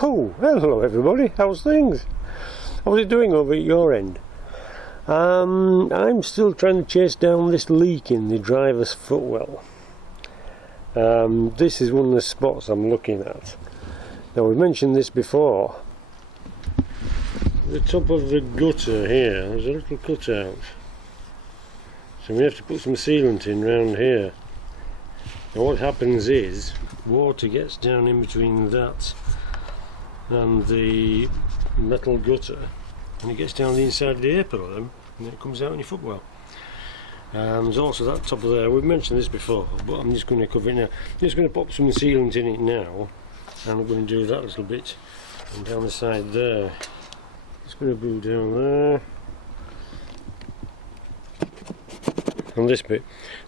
Oh, hello everybody, how's things? How's it doing over at your end? I'm still trying to chase down this leak in the driver's footwell. This is one of the spots I'm looking at. Now, we've mentioned this before. The top of the gutter here, there's a little cutout. So we have to put some sealant in round here. Now what happens is, water gets down in between that and the metal gutter, and it gets down the inside of the apron, and it comes out in your footwell. And there's also that top of there. We've mentioned this before, but I'm just going to cover it now. I'm just going to pop some sealant in it now, and I'm going to do that little bit, and down the side there. Just going to go down there, and this bit.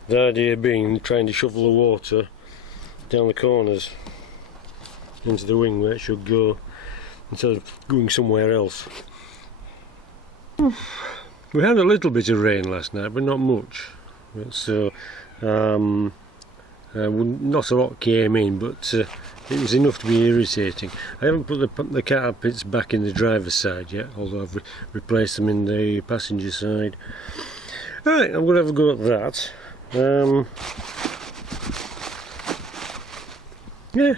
The idea being trying to shovel the water down the corners into the wing where it should go, instead of going somewhere else. We had a little bit of rain last night, but not much. So not a lot came in, but it was enough to be irritating. I haven't put the carpets back in the driver's side yet, although I've replaced them in the passenger side. Right, I'm going to have a go at that. Yeah.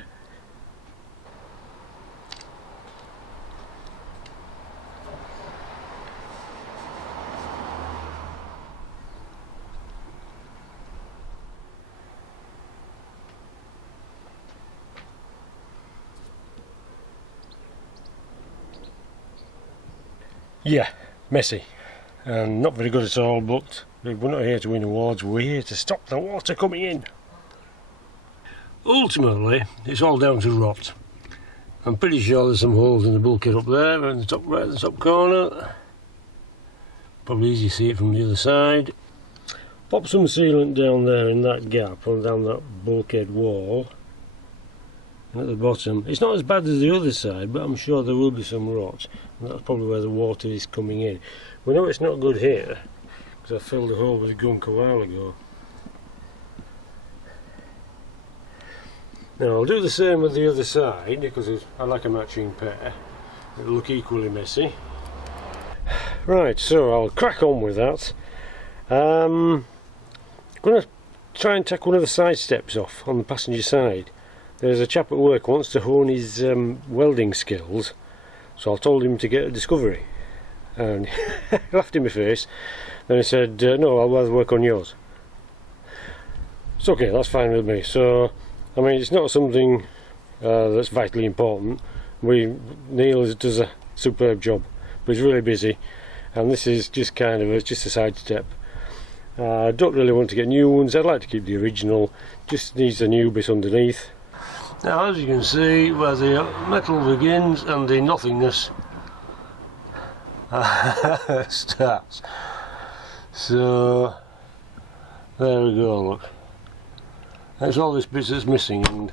Yeah, messy and not very good at all, but we're not here to win awards, we're here to stop the water coming in. Ultimately, it's all down to rot. I'm pretty sure there's some holes in the bulkhead up there, in the top right in the top corner. Probably easy to see it from the other side. Pop some sealant down there in that gap and down that bulkhead wall. And at the bottom, it's not as bad as the other side, but I'm sure there will be some rot. And that's probably where the water is coming in. We know it's not good here, because I filled the hole with gunk a while ago. Now I'll do the same with the other side, because I like a matching pair. It'll look equally messy. Right, so I'll crack on with that. I'm going to try and take one of the side steps off on the passenger side. There's a chap at work who wants to hone his welding skills, so I told him to get a Discovery, and he laughed in my face. Then he said, no, I'll rather work on yours. It's okay, that's fine with me. So, I mean, it's not something that's vitally important. Neil does a superb job, but he's really busy, and this is just kind of just a sidestep. I don't really want to get new ones. I'd like to keep the original, just needs a new bit underneath. Now, as you can see, where the metal begins and the nothingness starts. So, there we go, look. That's all this bit that's missing, and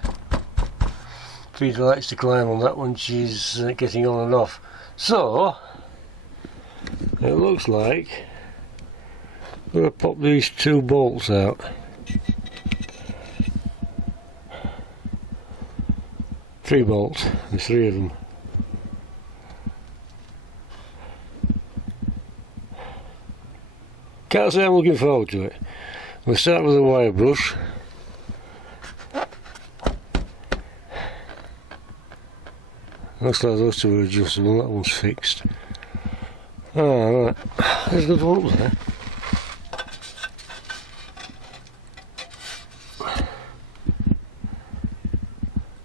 Peter likes to climb on that when she's getting on and off. So, it looks like we're going to pop these two bolts out. Three bolts, there's three of them. Can't say I'm looking forward to it. We'll start with a wire brush. Looks like those two are adjustable, that one's fixed. Oh, right, there's another one up there.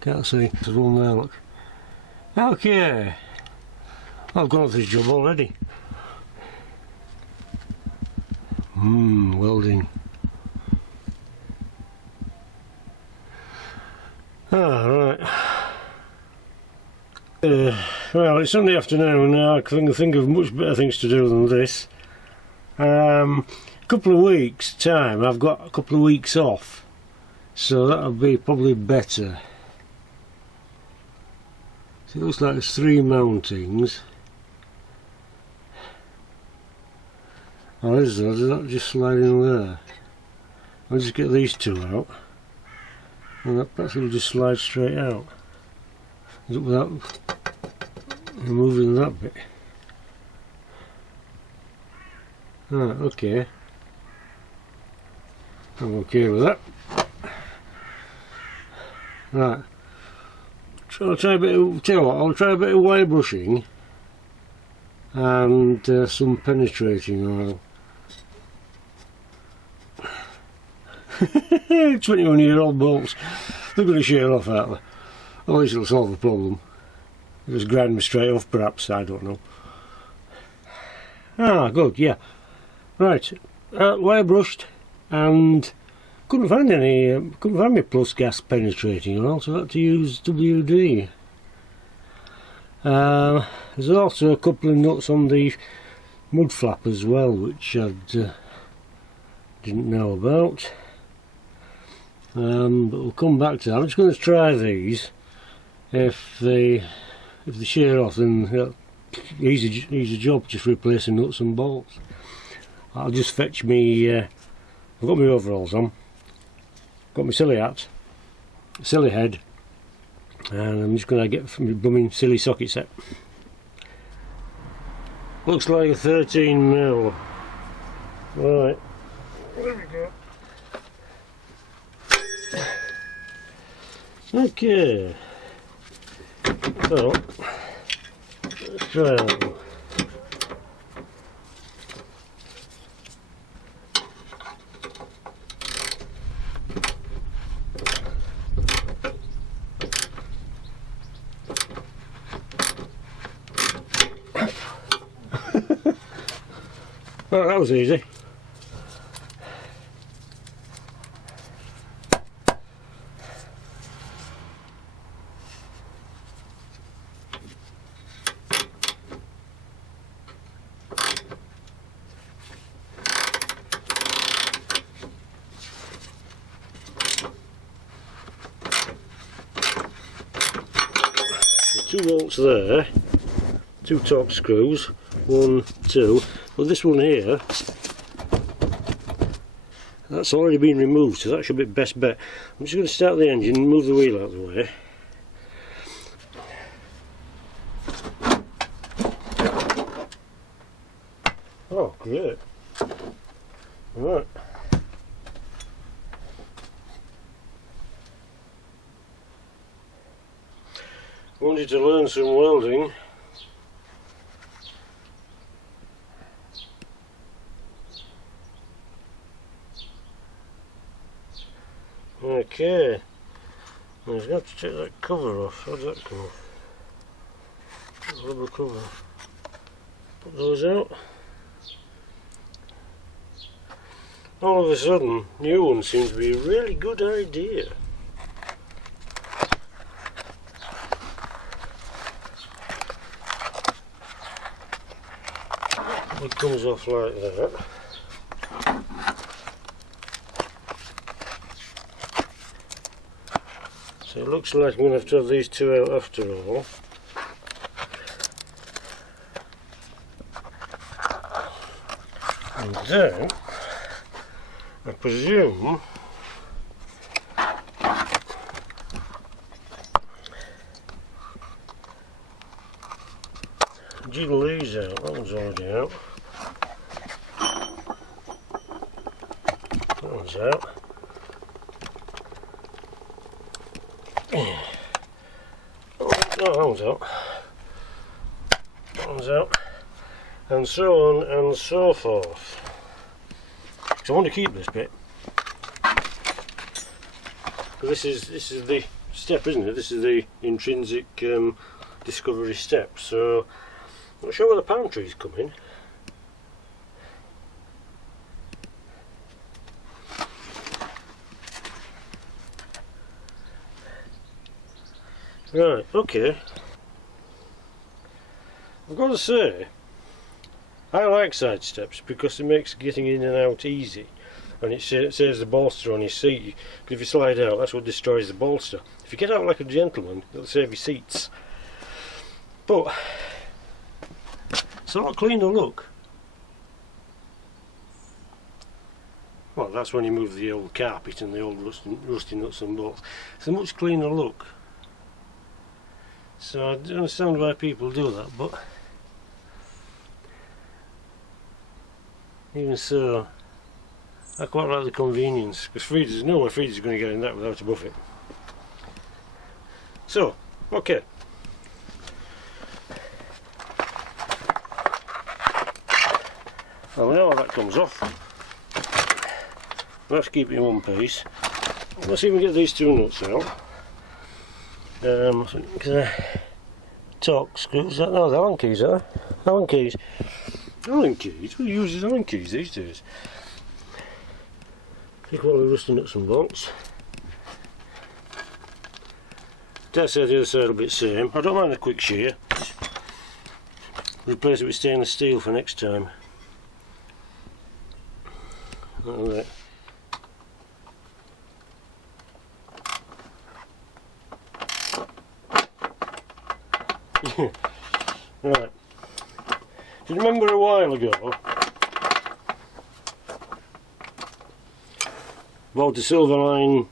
Can't see, there's one there, look. Okay, I've gone off this job already. Welding. Right. Well, it's Sunday afternoon now. I can think of much better things to do than this. A couple of weeks' time, I've got a couple of weeks off, so that'll be probably better. So it looks like there's three mountings. Oh, is there? Does that just slide in there? I'll just get these two out, and that perhaps will just slide straight out. without removing that bit. Right, okay. I'm okay with that. Right. So I'll try a bit of, tell you what, I'll try a bit of wire brushing and some penetrating oil. 21-year-old bolts, they're going to shear off out there. At least it'll solve the problem. Just grind them straight off perhaps, I don't know. Ah, good, yeah. Right, wire brushed and couldn't find my plus gas penetrating oil, so I had to use WD. There's also a couple of nuts on the mud flap as well, which I didn't know about. But we'll come back to that. I'm just going to try these. If they shear off, then easy job, just replacing nuts and bolts. I'll just fetch me. I've got my overalls on, got my silly hat, silly head, and I'm just going to get my blooming silly socket set. Looks like a 13mm. Right, there we go. Okay, so let's try that one. Well, that was easy. Two bolts there, two torque screws, 1, 2, but this one here, that's already been removed, so that should be best bet. I'm just going to start the engine and move the wheel out of the way. Oh, great. Right. Wanted to learn some welding. Okay, I'm just going to have to take that cover off. How does that come off? Rubber cover. Put those out. All of a sudden, new one seems to be a really good idea. It comes off like that. So it looks like I'm going to have these two out after all. And then, I presume, jiggle these out. That one's already out. That one's out. Oh, that one's out. That one's out. And so on and so forth. So I want to keep this bit. This is the step, isn't it? This is the intrinsic discovery step. So I'm not sure where the palm trees come in. Right, okay. I've got to say, I like side steps because it makes getting in and out easy, and it saves the bolster on your seat. Because if you slide out, that's what destroys the bolster. If you get out like a gentleman, it'll save your seats. But it's a lot cleaner look. Well, that's when you move the old carpet and the old rusty nuts and bolts. It's a much cleaner look. So I don't understand why people do that, but even so, I quite like the convenience, because feeders, no way feeders are going to get in that without a buffet. So, okay. Well, now that comes off, let's keep it in one piece. Let's even get these two nuts out. I think torque screws, no, they're Allen keys, are they? Allen keys. Allen keys? Who uses Allen keys these days? Take one of the rusty nuts and bolts. Dare say the other side will be the same. I don't mind the quick shear. Replace it with stainless steel for next time. Alright. Right. Do you remember a while ago bought a Silverline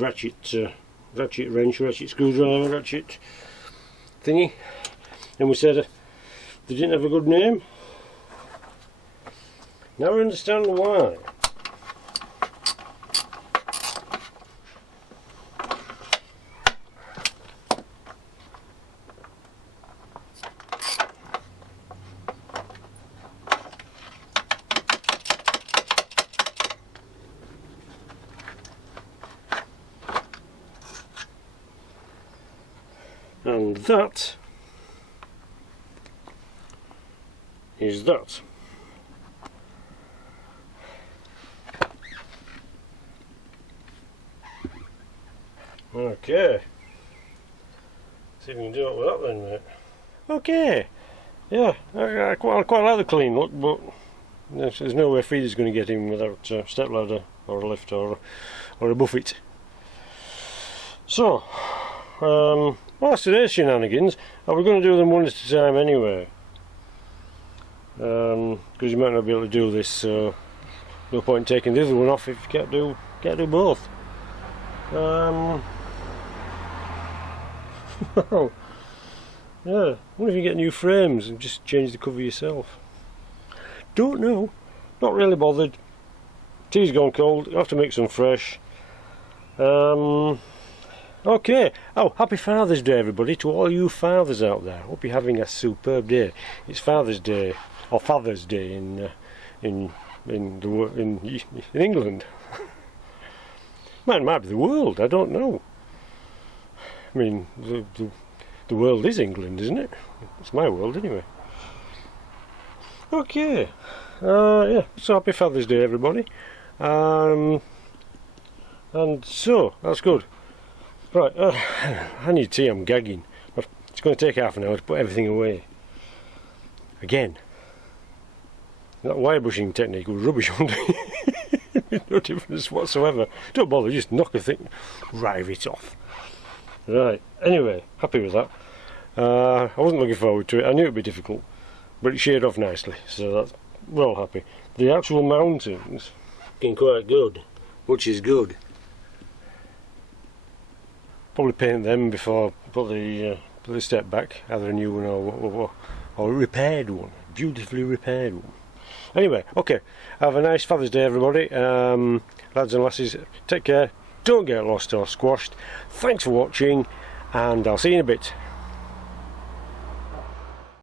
ratchet wrench, ratchet screwdriver, ratchet thingy, and we said they didn't have a good name? Now I understand why. And that is that. Okay. See if we can do it with that then, mate. Okay. Yeah, I quite like the clean look, but there's no way feeder's going to get in without a step ladder or a lift or a buffet. So, well, that's today's shenanigans. We're going to do them one at a time anyway, because you might not be able to do this, so no point in taking the other one off if you can't do both. Well, yeah, I wonder if you get new frames and just change the cover yourself. Don't know, not really bothered. Tea's gone cold, I have to make some fresh. Okay, oh, happy Father's Day everybody, to all you fathers out there. Hope you're having a superb day. It's Father's Day, or Father's Day in England. Might be the world, I don't know. I mean, the world is England, isn't it? It's my world anyway. Okay, yeah, so happy Father's Day everybody. And so, that's good. Right, I need tea, I'm gagging. It's going to take half an hour to put everything away. Again. That wire brushing technique was rubbish on no difference whatsoever. Don't bother, just knock a thing, rive it off. Right, anyway, happy with that. I wasn't looking forward to it, I knew it'd be difficult, but it sheared off nicely, so that's well happy. The actual mountings looking quite good, which is good. Probably paint them before I put the step back, either a new one or a repaired one, beautifully repaired one. Anyway, okay, have a nice Father's Day everybody, lads and lasses, take care, don't get lost or squashed, thanks for watching, and I'll see you in a bit.